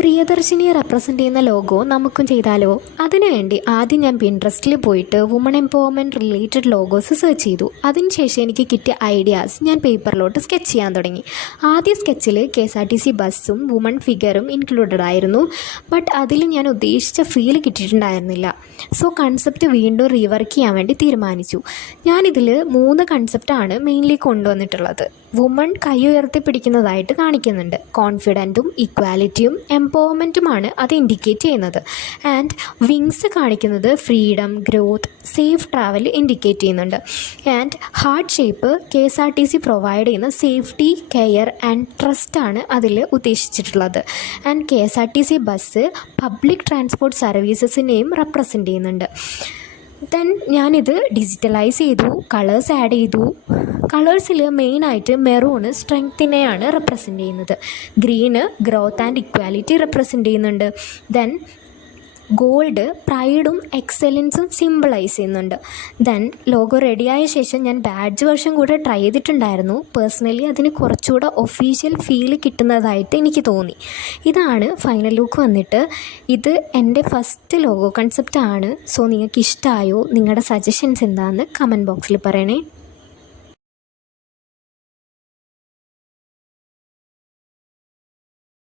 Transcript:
പ്രിയദർശിനിയെ represent ചെയ്യുന്ന logo നമുക്കും ചെയ്താലോ? അതിനുവേണ്ടി ആദ്യം ഞാൻ പിൻട്രസ്റ്റിൽ പോയിട്ട് woman empowerment related logos search ചെയ്തു. അതിനുശേഷം എനിക്ക് കിട്ടിയ ഐഡിയാസ് ഞാൻ പേപ്പറിലോട്ട് സ്കെച്ച് ചെയ്യാൻ തുടങ്ങി. ആദ്യ സ്കെച്ചിൽ KSRTC ബസ്സും വുമൺ ഫിഗറും ഇൻക്ലൂഡഡ് ആയിരുന്നു. ബട്ട് അതിൽ ഞാൻ ഉദ്ദേശിച്ച ഫീൽ കിട്ടിയിട്ടുണ്ടായിരുന്നില്ല. സോ കൺസെപ്റ്റ് വീണ്ടും റീവർക്ക് ചെയ്യാൻ വേണ്ടി തീരുമാനിച്ചു. ഞാനിതിൽ 3 കൺസെപ്റ്റാണ് മെയിൻലി കൊണ്ടുവന്നിട്ടുള്ളത്. വുമൺ കൈ ഉയർത്തി പിടിക്കുന്നതായിട്ട് കാണിക്കുന്നുണ്ട്. കോൺഫിഡൻറ്റും ഇക്വാലിറ്റിയും എംപവർമെൻറ്റുമാണ് അത് ഇൻഡിക്കേറ്റ് ചെയ്യുന്നത്. ആൻഡ് വിങ്സ് കാണിക്കുന്നത് freedom, growth, safe travel indicate ചെയ്യുന്നുണ്ട്. And heart shape KSRTC provide ചെയ്യുന്ന സേഫ്റ്റി, കെയർ ആൻഡ് ട്രസ്റ്റാണ് അതിൽ ഉദ്ദേശിച്ചിട്ടുള്ളത്. And KSRTC bus public transport സർവീസസിനെയും റെപ്രസെൻ്റ് ചെയ്യുന്നുണ്ട്. ദെൻ ഞാനിത് ഡിജിറ്റലൈസ് ചെയ്തു, കളേഴ്സ് ആഡ് ചെയ്തു. കളേഴ്സിൽ മെയിനായിട്ട് മെറൂണ് സ്ട്രെങ്ത്തിനെയാണ് റെപ്രസെൻ്റ് ചെയ്യുന്നത്. Green growth and equality represent ചെയ്യുന്നുണ്ട്. ദെൻ ഗോൾഡ് പ്രൈഡും എക്സലൻസും സിമ്പിളൈസ് ചെയ്യുന്നുണ്ട്. ദെൻ ലോഗോ റെഡിയായ ശേഷം ഞാൻ ബാഡ്ജ് വേർഷൻ കൂടെ ട്രൈ ചെയ്തിട്ടുണ്ടായിരുന്നു. പേഴ്സണലി അതിന് കുറച്ചുകൂടെ ഒഫീഷ്യൽ ഫീൽ കിട്ടുന്നതായിട്ട് എനിക്ക് തോന്നി. ഇതാണ് ഫൈനൽ ലുക്ക് വന്നിട്ട്. ഇത് എൻ്റെ ഫസ്റ്റ് ലോഗോ കൺസെപ്റ്റാണ്. സോ നിങ്ങൾക്ക് ഇഷ്ടമായോ? നിങ്ങളുടെ സജഷൻസ് എന്താണെന്ന് കമൻറ്റ് ബോക്സിൽ പറയണേ.